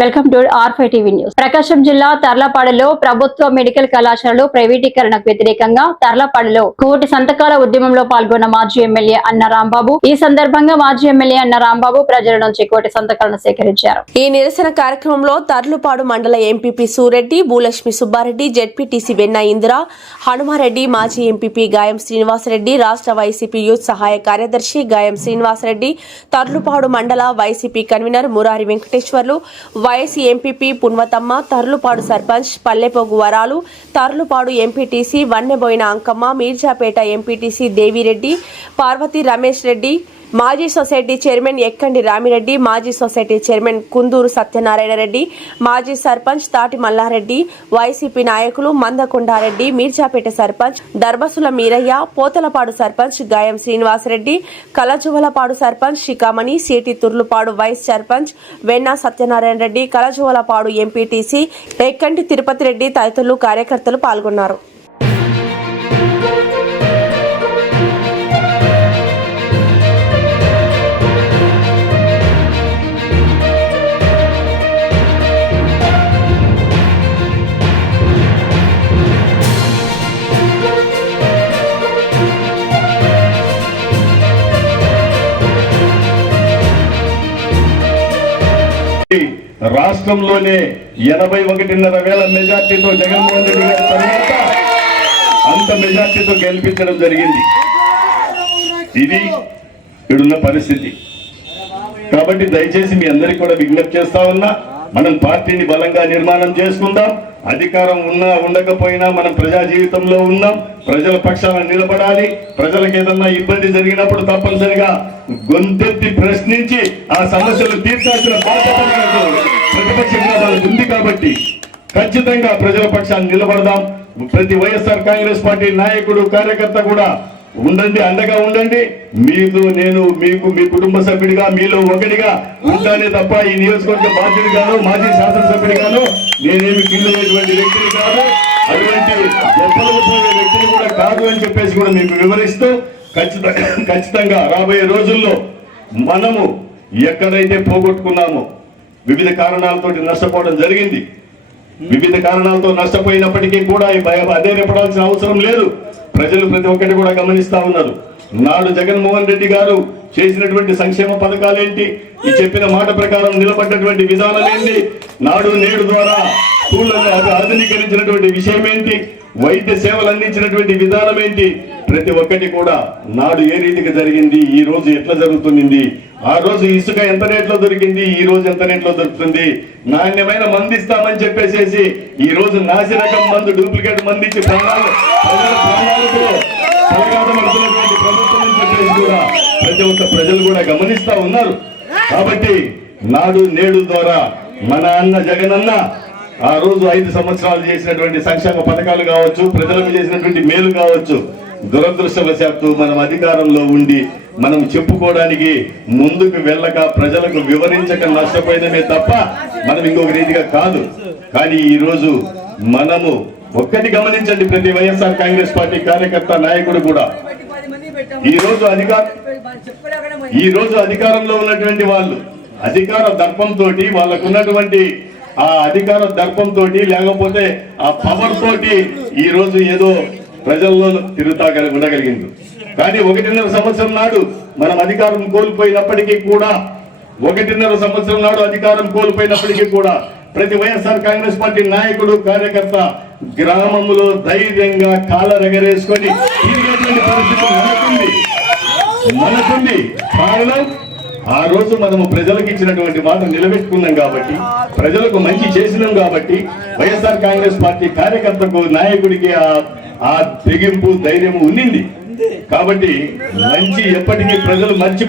Welcome to R5 TV news. Prakasam జిల్లా తర్లపాడులో ప్రభుత్వ మెడికల్ కళాశాలలో ప్రైవేటీకరణకు వ్యతిరేకంగా తర్లపాడులో కోటి సంతకాల ఉద్యమంలో పాల్గొన్న మాజీ ఎమ్మెల్యే అన్న రాంబాబు. ఈ సందర్భంగా మాజీ ఎమ్మెల్యే అన్న రాంబాబు ప్రజల నుంచి కోటి సంతకాలను సేకరించారు. ఈ నిరసన కార్యక్రమంలో తర్లుపాడు మండల ఎంపీపీ సూరెడ్డి, భూలక్ష్మి సుబ్బారెడ్డి, జెడ్పీటీసీ వెన్న ఇందిర, హనుమారెడ్డి, మాజీ ఎంపీపీ గాయం శ్రీనివాసరెడ్డి, రాష్ట్ర వైసీపీ యూత్ సహాయ కార్యదర్శి గాయం శ్రీనివాసరెడ్డి, తర్లుపాడు మండల YCP convener Murari Venkateswarlu, YSC MPP Punvathamma, Tarlupadu sarpanch Pallepogu Varalu, Tarlupadu MPTC Vanneboina Ankamma, Mirzapeta MPTC Devireddy, Parvathi Ramesh Reddy, మాజీ సొసైటీ చైర్మన్ ఎక్కండి రామిరెడ్డి, మాజీ సొసైటీ చైర్మన్ కుందూరు సత్యనారాయణ రెడ్డి, మాజీ సర్పంచ్ తాటి మల్లారెడ్డి, వైసీపీ నాయకులు మందకొండారెడ్డి, మీర్జాపేట సర్పంచ్ దర్బసుల మీరయ్య, పోతలపాడు సర్పంచ్ గాయం శ్రీనివాసరెడ్డి, కలజువలపాడు సర్పంచ్ శిఖామణి, సిటీ తుర్లుపాడు వైస్ సర్పంచ్ వెన్న సత్యనారాయణ రెడ్డి, కలజువలపాడు ఎంపీటీసీ ఎక్కంటి తిరుపతి రెడ్డి తదితరులు కార్యకర్తలు పాల్గొన్నారు. రాష్ట్రంలోనే 81.5 మెజార్టీతో జగన్మోహన్ రెడ్డి గారి తర్వాత అంత మెజార్టీతో గెలిపించడం జరిగింది. ఇది ఇప్పుడున్న పరిస్థితి. కాబట్టి దయచేసి మీ అందరికీ కూడా విజ్ఞప్తి చేస్తా ఉన్నా, మనం పార్టీని బలంగా నిర్మాణం చేసుకుందాం. అధికారం ఉన్నా ఉండకపోయినా మనం ప్రజా జీవితంలో ఉన్నాం. ప్రజల పక్షాన నిలబడాలి. ప్రజలకు ఏదన్నా ఇబ్బంది జరిగినప్పుడు తప్పనిసరిగా గొంతెత్తి ప్రశ్నించి ఆ సమస్యలు తీర్చాల్సిన బాధ్యత ప్రతిపక్షంగా మనకు ఉంది. కాబట్టి ఖచ్చితంగా ప్రజల పక్షాన్ని నిలబడదాం. ప్రతి వైఎస్ఆర్ కాంగ్రెస్ పార్టీ నాయకుడు కార్యకర్త కూడా ఉండండి, అండగా ఉండండి. నేను మీకు మీ కుటుంబ సభ్యుడిగా మీలో ఒకటిగా ఉంటానే తప్ప ఈ నియోజకవర్గ బాధ్యుడిగాను మాజీ శాసనసభ్యుడిగాను నేనేమి కిందటువంటి వ్యక్తిని కాదు, అటువంటి గొప్పలకు పోయే వ్యక్తిని కూడా కాదు అని చెప్పేసి కూడా మీకు వివరిస్తూ ఖచ్చితంగా రాబోయే రోజుల్లో మనము ఎక్కడైతే పోగొట్టుకున్నామో వివిధ కారణాలతో నష్టపోవడం జరిగింది. వివిధ కారణాలతో నష్టపోయినప్పటికీ కూడా అధైర్యపడాల్సిన అవసరం లేదు. ప్రజలు ప్రతి ఒక్కటి కూడా గమనిస్తా ఉన్నారు. నాడు జగన్మోహన్ రెడ్డి గారు చేసినటువంటి సంక్షేమ పథకాలేంటి, ఈ చెప్పిన మాట ప్రకారం నిలబడ్డటువంటి విధానాలేంటి, నాడు నేడు ద్వారా స్కూళ్లను ఆధునీకరించినటువంటి విషయం ఏంటి, వైద్య సేవలు అందించినటువంటి విధానం ఏంటి, ప్రతి ఒక్కటి కూడా నాడు ఏ రీతిగా జరిగింది, ఈ రోజు ఎట్లా జరుగుతుంది, ఆ రోజు ఇసుక ఎంత రేట్లో దొరికింది, ఈ రోజు ఎంత రేట్లో దొరుకుతుంది, నాణ్యమైన మందు ఇస్తామని చెప్పేసి ఈ రోజు నాసి రకం మందు డూప్లికేట్ మందు ఇచ్చి ప్రాణాలతో తలగాటమడుతున్నటువంటి ప్రభుత్వం అని చెప్పేసి కూడా ప్రతి ఒక్క ప్రజలు కూడా గమనిస్తా ఉన్నారు. కాబట్టి నాడు నేడు ద్వారా మన అన్న జగనన్న ఆ రోజు 5 సంవత్సరాలు చేసినటువంటి సంక్షేమ పథకాలు కావచ్చు, ప్రజలకు చేసినటువంటి మేలు కావచ్చు, దురదృష్టవశాత్తు మనం అధికారంలో ఉండి మనం చెప్పుకోవడానికి ముందుకు వెళ్ళక ప్రజలకు వివరించక నష్టపోయినమే తప్ప మనం ఇంకొక రీతిగా కాదు. కానీ ఈ రోజు మనము ఒక్కటి గమనించండి, ప్రతి వైఎస్ఆర్ కాంగ్రెస్ పార్టీ కార్యకర్త నాయకుడు కూడా ఈ రోజు అధికారంలో ఉన్నటువంటి వాళ్ళు అధికార దర్పంతో వాళ్ళకున్నటువంటి ఆ అధికార దర్పంతో లేకపోతే ఆ పవర్ తోటి ఈ రోజు ఏదో ప్రజల్లో తిరుగుతా ఉండగలిగింది. కానీ 1.5 సంవత్సరం నాడు మనం అధికారం కోల్పోయినప్పటికీ కూడా 1.5 సంవత్సరం నాడు అధికారం కోల్పోయినప్పటికీ కూడా ప్రతి వైఎస్ఆర్ కాంగ్రెస్ పార్టీ నాయకుడు కార్యకర్త గ్రామంలో ధైర్యంగా కాలరెగరేసుకొని తిరిగేటువంటి పరిస్థితి మనకుంది. కారణం ఆ రోజు మనము ప్రజలకు ఇచ్చినటువంటి మాట నిలబెట్టుకున్నాం కాబట్టి, ప్రజలకు మంచి చేసినాం కాబట్టి వైఎస్ఆర్ కాంగ్రెస్ పార్టీ కార్యకర్తకు నాయకుడికి ఆ తెగింపు ధైర్యము ఉన్నింది. కాబట్టి మంచి ఎప్పటికీ ప్రజలు మంచి